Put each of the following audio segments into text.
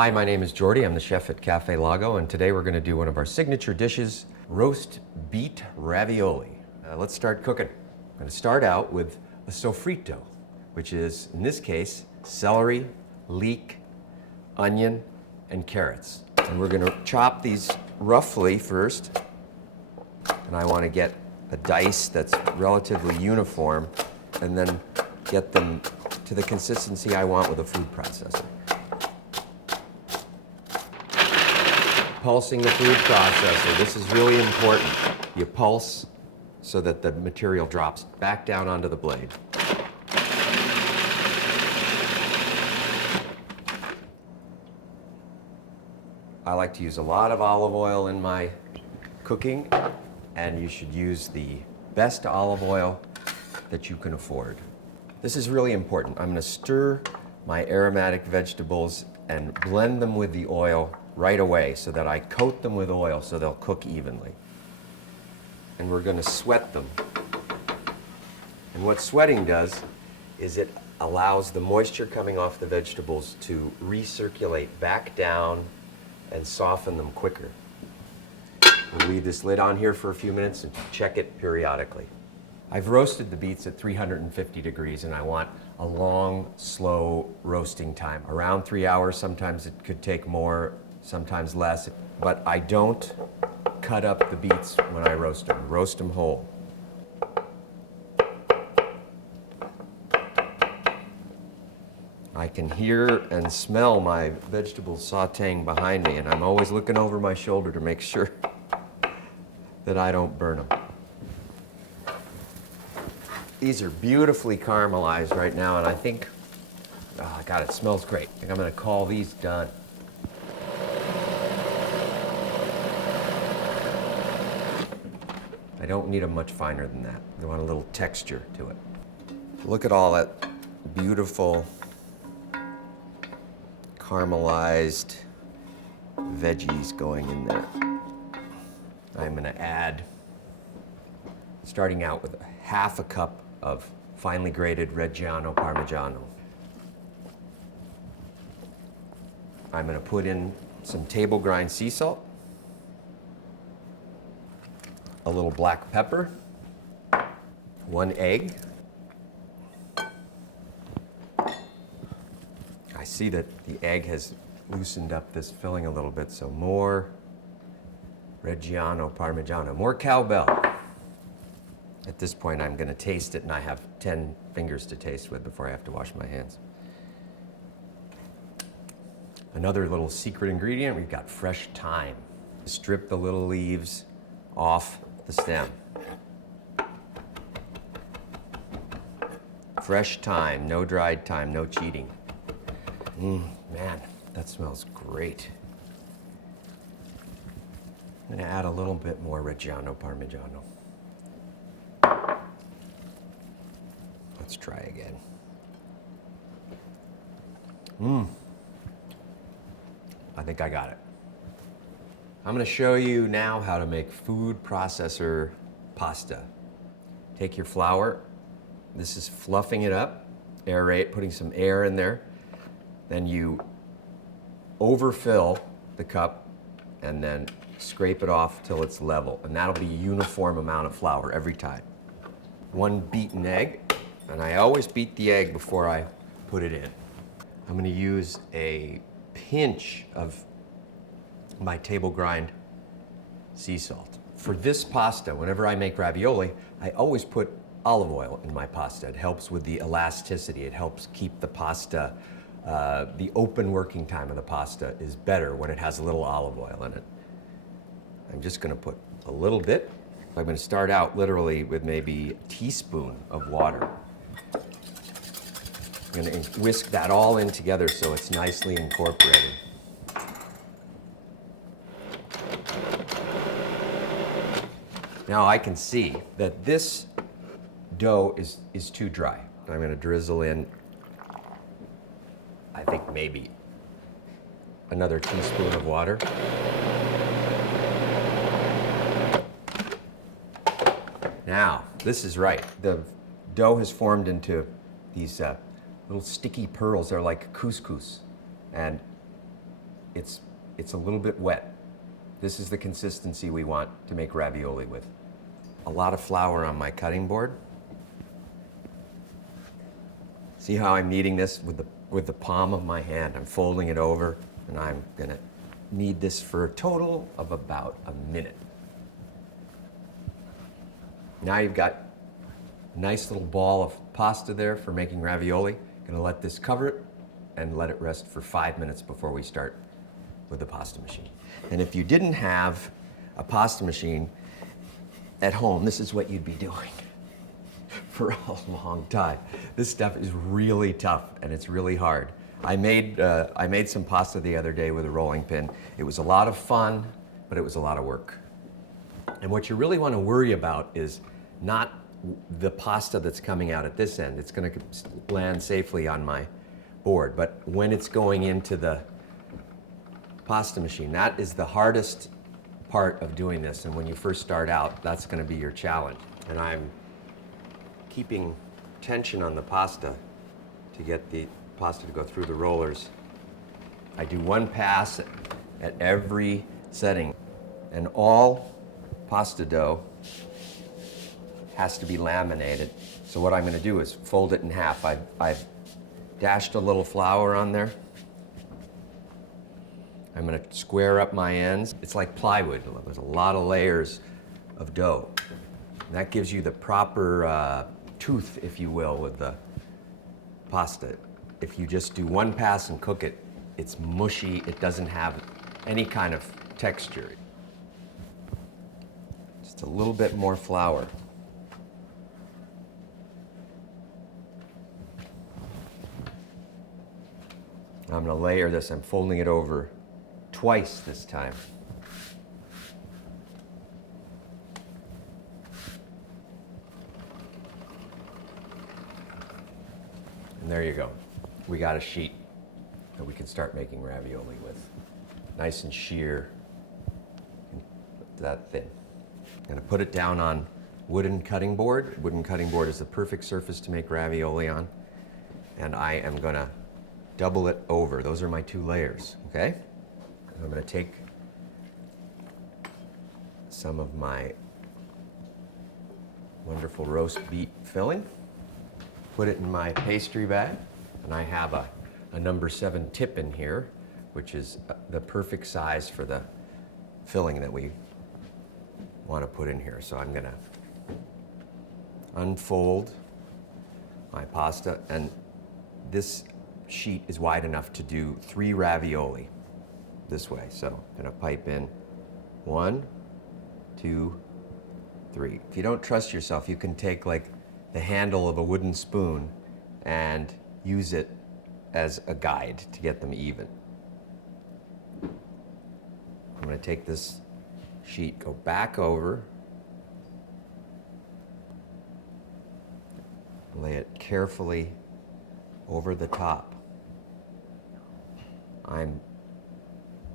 Hi, my name is Jordi. I'm the chef at Cafe Lago, and today we're going to do one of our signature dishes, roast beet ravioli. Let's start cooking. I'm going to start out with a sofrito, which is, in this case, celery, leek, onion, and carrots. And we're going to chop these roughly first, and I want to get a dice that's relatively uniform, and then get them to the consistency I want with a food processor. Pulsing the food processor. This is really important. You pulse so that the material drops back down onto the blade. I like to use a lot of olive oil in my cooking, and you should use the best olive oil that you can afford. This is really important. I'm going to stir my aromatic vegetables and blend them with the oil right away so that I coat them with oil so they'll cook evenly. And we're going to sweat them. And what sweating does is it allows the moisture coming off the vegetables to recirculate back down and soften them quicker. We'll leave this lid on here for a few minutes and check it periodically. I've roasted the beets at 350 degrees, and I want a long, slow roasting time. Around 3 hours. Sometimes it could take more, sometimes less, but I don't cut up the beets when I roast them. Roast them whole. I can hear and smell my vegetables sauteing behind me, and I'm always looking over my shoulder to make sure that I don't burn them. These are beautifully caramelized right now, and I think, oh God, it smells great. I think I'm gonna call these done. I don't need them much finer than that. I want a little texture to it. Look at all that beautiful caramelized veggies going in there. I'm gonna add, starting out with half a cup of finely grated Reggiano Parmigiano. I'm gonna put in some table grind sea salt, a little black pepper, 1 egg. I see that the egg has loosened up this filling a little bit, so more Reggiano Parmigiano, more cowbell. At this point, I'm going to taste it, and I have 10 fingers to taste with before I have to wash my hands. Another little secret ingredient, we've got fresh thyme. Strip the little leaves off the stem. Fresh thyme, no dried thyme, no cheating. Man, that smells great. I'm going to add a little bit more Reggiano Parmigiano. Let's try again. I think I got it. I'm going to show you now how to make food processor pasta. Take your flour. This is fluffing it up, aerate, putting some air in there. Then you overfill the cup and then scrape it off till it's level. And that'll be a uniform amount of flour every time. 1 beaten egg. And I always beat the egg before I put it in. I'm gonna use a pinch of my table grind sea salt. For this pasta, whenever I make ravioli, I always put olive oil in my pasta. It helps with the elasticity. It helps keep the pasta, the open working time of the pasta is better when it has a little olive oil in it. I'm just gonna put a little bit. I'm gonna start out literally with maybe a teaspoon of water. I'm going to whisk that all in together so it's nicely incorporated. Now I can see that this dough is too dry. I'm going to drizzle in, I think maybe another teaspoon of water. Now, this is right. The dough has formed into these little sticky pearls. They're like couscous. And it's a little bit wet. This is the consistency we want to make ravioli with. A lot of flour on my cutting board. See how I'm kneading this with the palm of my hand? I'm folding it over, and I'm gonna knead this for a total of about a minute. Now you've got a nice little ball of pasta there for making ravioli. Gonna let this cover it and let it rest for 5 minutes before we start with the pasta machine. And if you didn't have a pasta machine at home, this is what you'd be doing for a long time. This stuff is really tough and it's really hard. I made some pasta the other day with a rolling pin. It was a lot of fun, but it was a lot of work. And what you really want to worry about is not the pasta that's coming out at this end. It's going to land safely on my board, but when it's going into the pasta machine, that is the hardest part of doing this. And when you first start out, that's going to be your challenge. And I'm keeping tension on the pasta to get the pasta to go through the rollers. I do one pass at every setting, and all pasta dough has to be laminated. So what I'm going to do is fold it in half. I've dashed a little flour on there. I'm going to square up my ends. It's like plywood. There's a lot of layers of dough. And that gives you the proper tooth, if you will, with the pasta. If you just do one pass and cook it, it's mushy. It doesn't have any kind of texture. Just a little bit more flour. I'm going to layer this. I'm folding it over twice this time. And there you go. We got a sheet that we can start making ravioli with. Nice and sheer, that thin. I'm going to put it down on wooden cutting board. Wooden cutting board is the perfect surface to make ravioli on. And I am going to double it over. Those are my 2 layers, okay? I'm going to take some of my wonderful roast beet filling, put it in my pastry bag, and I have a number 7 tip in here, which is the perfect size for the filling that we want to put in here. So I'm going to unfold my pasta, and this sheet is wide enough to do 3 ravioli this way. So I'm going to pipe in 1, 2, 3. If you don't trust yourself, you can take like the handle of a wooden spoon and use it as a guide to get them even. I'm going to take this sheet, go back over, lay it carefully over the top. I'm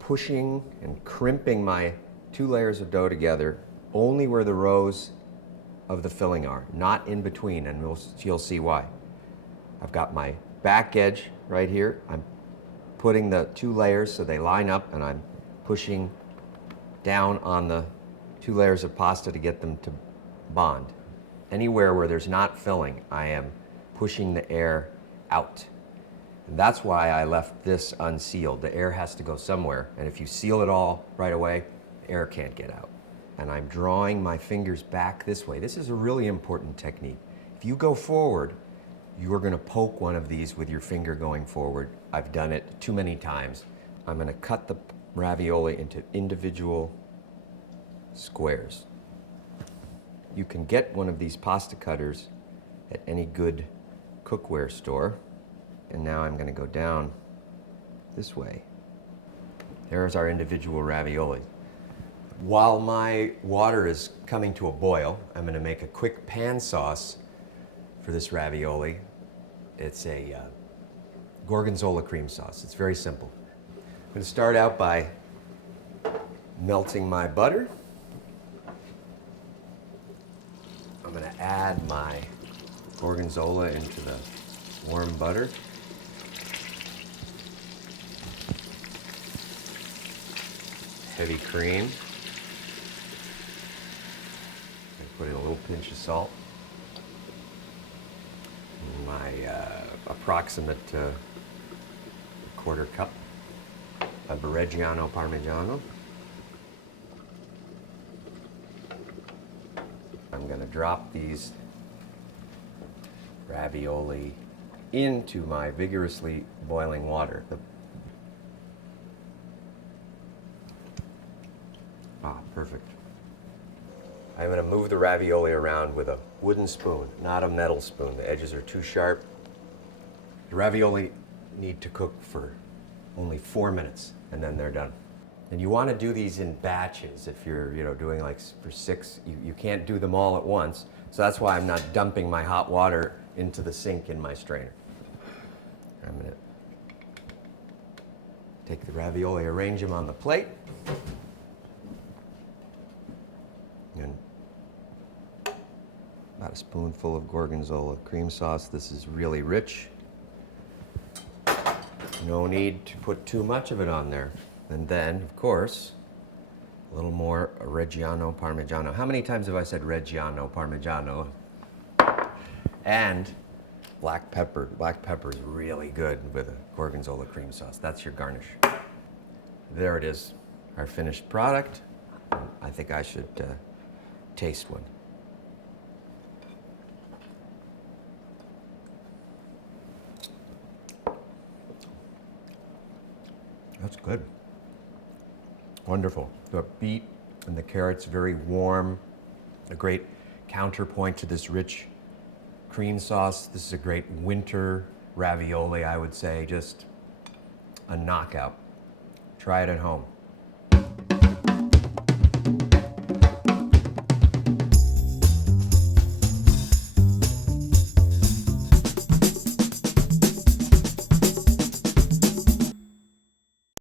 pushing and crimping my 2 layers of dough together only where the rows of the filling are, not in between, and you'll see why. I've got my back edge right here. I'm putting the 2 layers so they line up, and I'm pushing down on the 2 layers of pasta to get them to bond. Anywhere where there's not filling, I am pushing the air out. And that's why I left this unsealed. The air has to go somewhere, and if you seal it all right away, air can't get out. And I'm drawing my fingers back this way. This is a really important technique. If you go forward, you're going to poke one of these with your finger going forward. I've done it too many times. I'm going to cut the ravioli into individual squares. You can get one of these pasta cutters at any good cookware store. And now I'm going to go down this way. There's our individual ravioli. While my water is coming to a boil, I'm going to make a quick pan sauce for this ravioli. It's a gorgonzola cream sauce. It's very simple. I'm going to start out by melting my butter. I'm going to add my gorgonzola into the warm butter. heavy cream. I put in a little pinch of salt. My approximate quarter cup of Reggiano Parmigiano. I'm going to drop these ravioli into my vigorously boiling water. Perfect. I'm going to move the ravioli around with a wooden spoon, not a metal spoon. The edges are too sharp. The ravioli need to cook for only 4 minutes, and then they're done. And you want to do these in batches. If you're doing like for 6, you can't do them all at once. So that's why I'm not dumping my hot water into the sink in my strainer. I'm going to take the ravioli, arrange them on the plate. And about a spoonful of gorgonzola cream sauce. This is really rich. No need to put too much of it on there. And then, of course, a little more Reggiano Parmigiano. How many times have I said Reggiano Parmigiano? And black pepper. Black pepper is really good with a gorgonzola cream sauce. That's your garnish. There it is, our finished product. I think I should taste one. That's good. Wonderful. The beet and the carrots, very warm. A great counterpoint to this rich cream sauce. This is a great winter ravioli, I would say. Just a knockout. Try it at home.